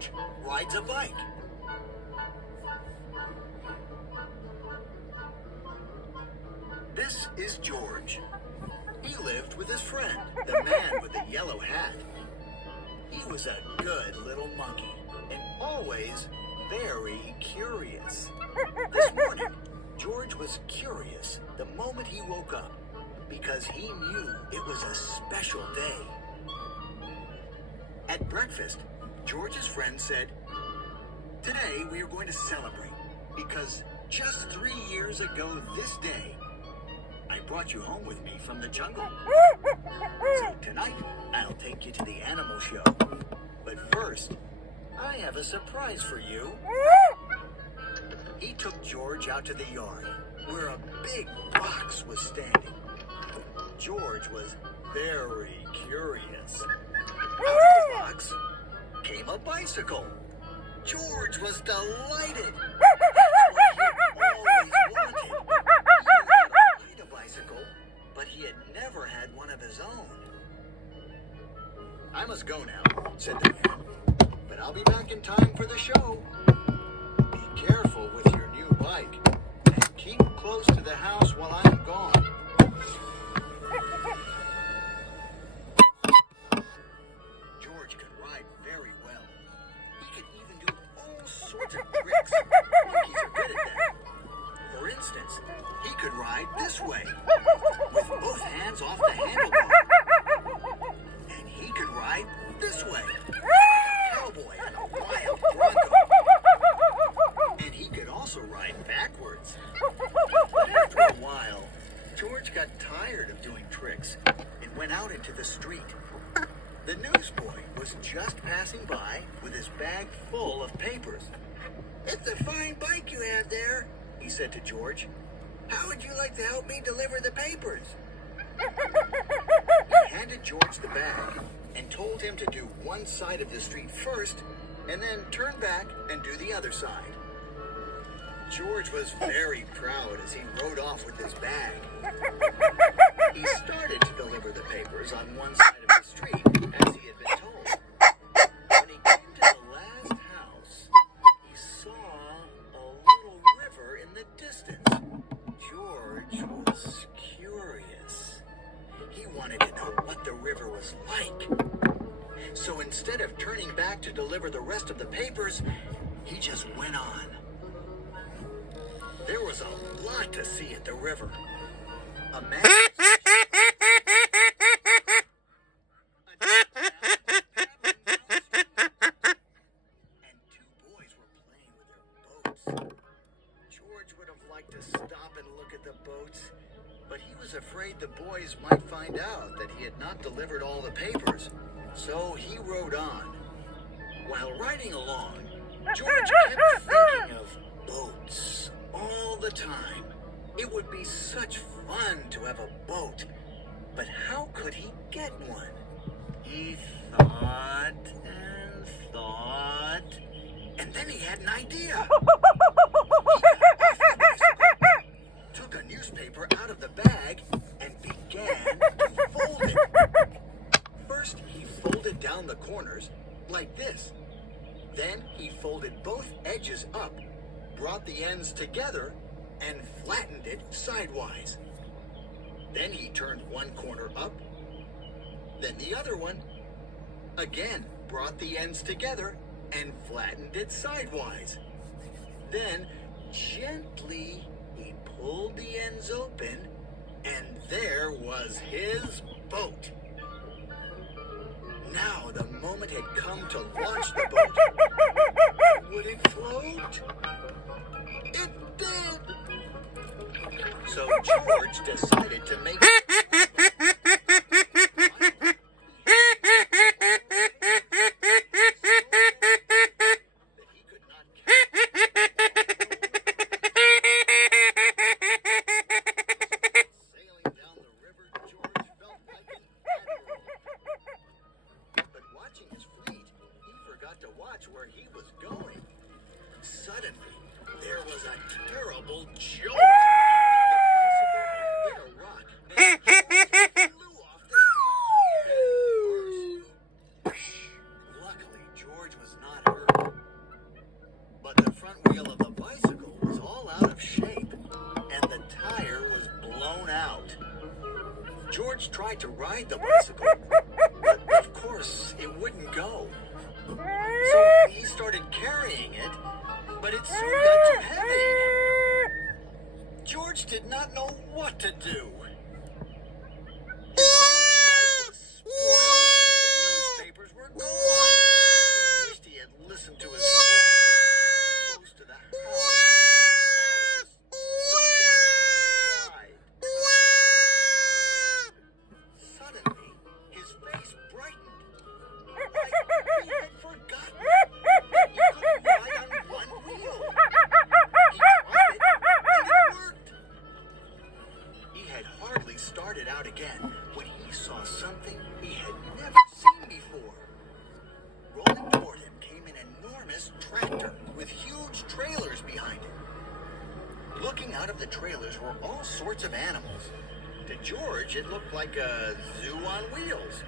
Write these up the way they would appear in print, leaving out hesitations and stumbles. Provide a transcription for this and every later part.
George rides a bike. This is George. He lived with his friend, the man with the yellow hat. He was a good little monkey and always very curious. This morning, George was curious the moment he woke up because he knew it was a special day. At breakfast, George's friend said, "Today we are going to celebrate because just 3 years ago this day, I brought you home with me from the jungle. So tonight, I'll take you to the animal show. But first, I have a surprise for you." He took George out to the yard, where a big box was standing. George was very curious. Out of the box came a bicycle. George was delighted. That's what he always wanted. He knew how to ride a bicycle, but he had never had one of his own. "I must go now," said the man, "but I'll be back in time for the show. Be careful with your new bike and keep close to the house while I'm gone." George could ride very well. He could even do all sorts of tricks. Monkeys are good at that. For instance, he could ride this way, with both hands off the handlebar. And he could ride this way, like a cowboy and a wild bronco. And he could also ride backwards. But after a while, George got tired of doing tricks and went out into the street. The newsboy was just passing by with his bag full of papers. "It's a fine bike you have there," he said to George. "How would you like to help me deliver the papers?" He handed George the bag and told him to do one side of the street first and then turn back and do the other side. George was very proud as he rode off with his bag. He started to deliver the papers on one side of the street as he had been told. When he came to the last house, he saw a little river in the distance. George was curious. He wanted to know what the river was like. So instead of turning back to deliver the rest of the papers, he just went on. There was a lot to see at the river. A man... and two boys were playing with their boats. George would have liked to stop and look at the boats, but he was afraid the boys might find out that he had not delivered all the papers, so he rode on. While riding along, George kept thinking of boats all the time. It would be such fun to have a boat, but how could he get one? He thought and thought, and then he had an idea. He got off the bicycle, took a newspaper out of the bag, and began to fold it. First, he folded down the corners like this. Then he folded both edges up, brought the ends together, and flattened it sidewise. Then he turned one corner up, then the other one. Again, brought the ends together and flattened it sidewise. Then, gently, he pulled the ends open, and there was his boat. Now the moment had come to launch the boat. Would it float? It did! So George decided to make... to watch where he was going. Suddenly, there was a terrible jolt. The bicycle hit a rock and flew off the shore. Luckily, George was not hurt. George tried to ride the bicycle, but of course it wouldn't go. So he started carrying it, but it soon got too heavy. George did not know what to do. His new bike was spoiled. The newspapers were gone. He wished he had listened to his friend and kept close to the house. Now he just stood there and cried. Suddenly, his face brightened. Like he had forgotten. He couldn't ride on one wheel. He tried it, and it worked. He had hardly started out again when he saw something he had never seen before. Rolling toward him came an enormous tractor with huge trailers behind it. Looking out of the trailers were all sorts of animals. To George, it looked like a zoo on wheels.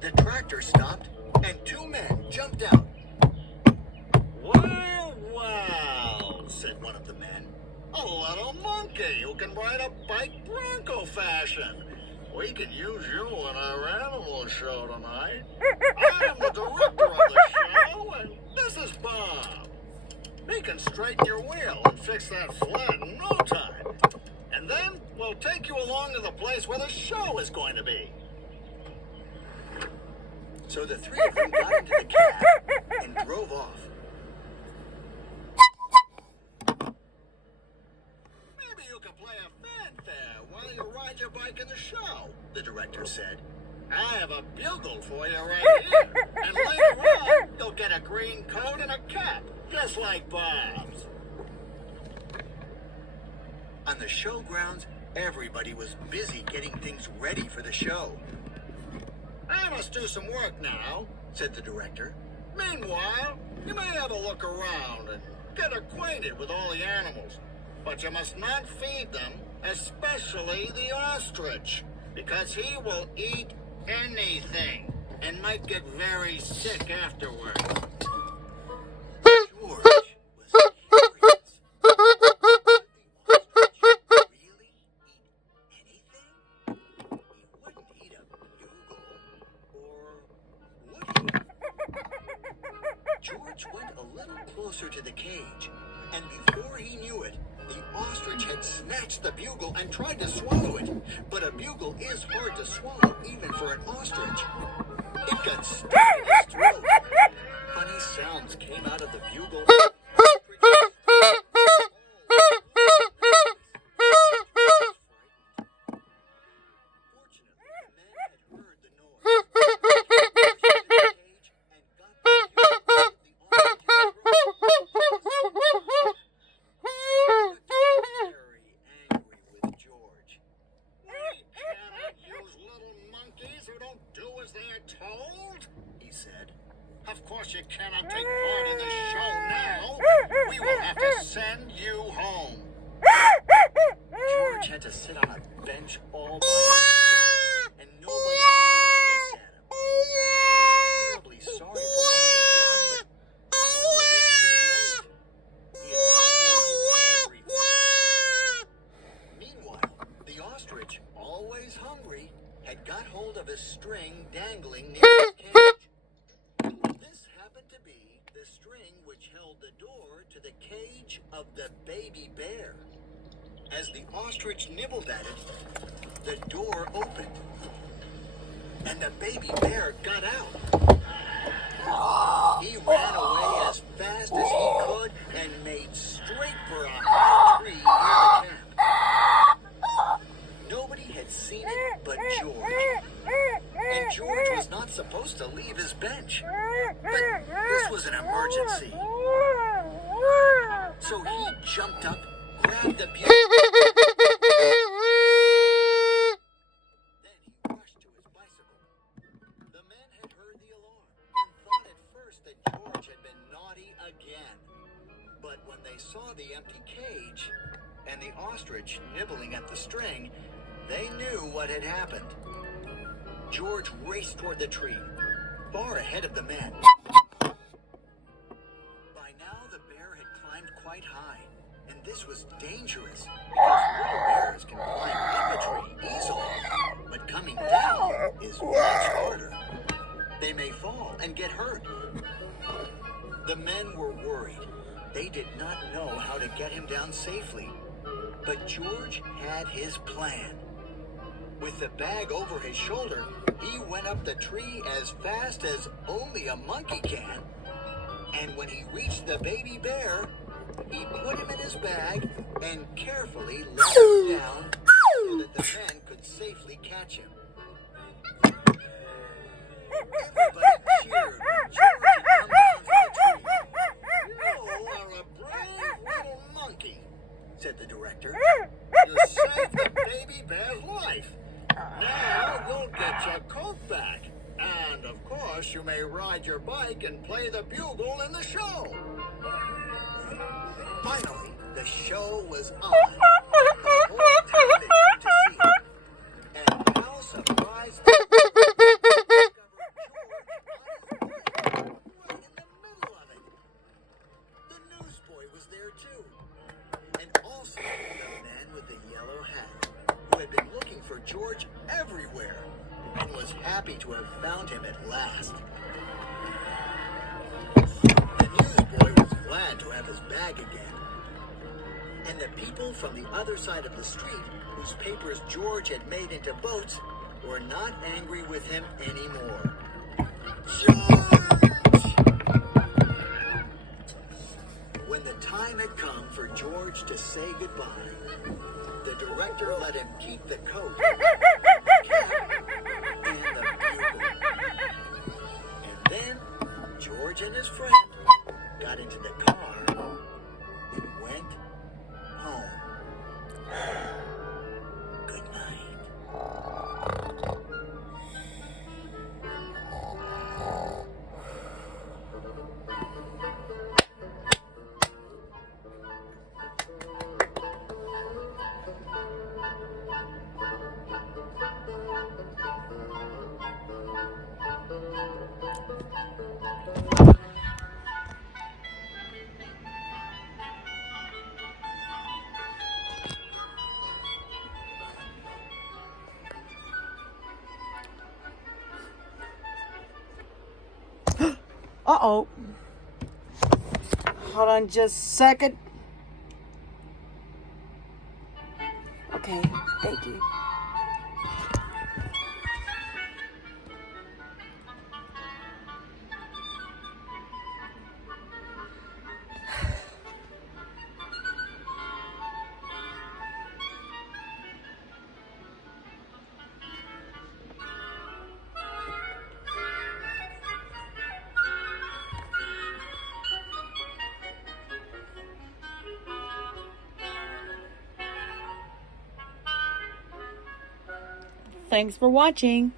The tractor stopped, and two men jumped out. "Well, well," said one of the men. "A little monkey who can ride a bike bronco fashion. We could use you in our animal show tonight. I'm the director of the show, and this is Bob. He can straighten your wheel and fix that flat in no time. And then we'll take you along to the place where the show is going to be." So the three of them got into the cab and drove off. "Maybe you can play a fanfare while you ride your bike in the show," the director said. "I have a bugle for you right here. And later on, you'll get a green coat and a cap, just like Bob's." On the showgrounds, everybody was busy getting things ready for the show. "I must do some work now," said the director. "Meanwhile, you may have a look around and get acquainted with all the animals. But you must not feed them, especially the ostrich, because he will eat anything and might get very sick afterwards." George was furious. Would the ostrich really eat anything? He wouldn't eat a bugle, or would he? George went a little closer to the cage, and before he knew it, the ostrich had snatched the bugle and tried to swallow it. But a bugle is hard to swallow, even for an ostrich. It got stuck in his throat. Funny sounds came out of the bugle. Fortunately, the man had heard the noise. He rushed into the cage and got the bugle out of the ostrich's throat. Very angry with George. "We cannot use little monkeys who don't do as they are told," he said. "Of course you cannot take part in the show now. We will have to send you home." George had to sit on a bench all by himself, and nobody even looked at him. He was terribly sorry for what he had done, but now it was too late. He had spoiled everything. Meanwhile, the ostrich, always hungry, had got hold of a string dangling near his cage. This happened to be the string which held the door to the cage of the baby bear. As the ostrich nibbled at it, the door opened, and the baby bear got out. He ran away as fast as he could and made straight for a high tree near the camp. Nobody had seen it but George. And George was not supposed to leave his bench. But this was an emergency. So he jumped up, grabbed the bugle. Then he rushed to his bicycle. The men had heard the alarm and thought at first that George had been naughty again. But when they saw the empty cage and the ostrich nibbling at the string, they knew what had happened. George raced toward the tree, far ahead of the men. By now, the bear had climbed quite high, and this was dangerous because little bears can climb up a tree easily. and get hurt. The men were worried. They did not know how to get him down safely. But George had his plan. With the bag over his shoulder, he went up the tree as fast as only a monkey can. And when he reached the baby bear, he put him in his bag and carefully let him down so that the men could safely catch him. Everybody cheered when George had come down from the tree. "You are a brave little monkey," said the director. "You saved the baby bear's life. Now we'll get your coat back. And, of course, you may ride your bike and play the bugle in the show." Finally, the show was on. The whole town had come to see it. And how surprised they were to discover George on his bike, right in the middle of it. The newsboy was there, too. And also the man with the yellow hat, who had been looking for George everywhere and was happy to have found him at last. The newsboy was glad to have his bag again. And the people from the other side of the street, whose papers George had made into boats, were not angry with him anymore. George! When the time had come for George to say goodbye, the director let him keep the coat, the cap, and the bugle. And then George and his friend got into the car and went home. Good night. Uh-oh. Hold on just a second. Okay, thank you. Thanks for watching.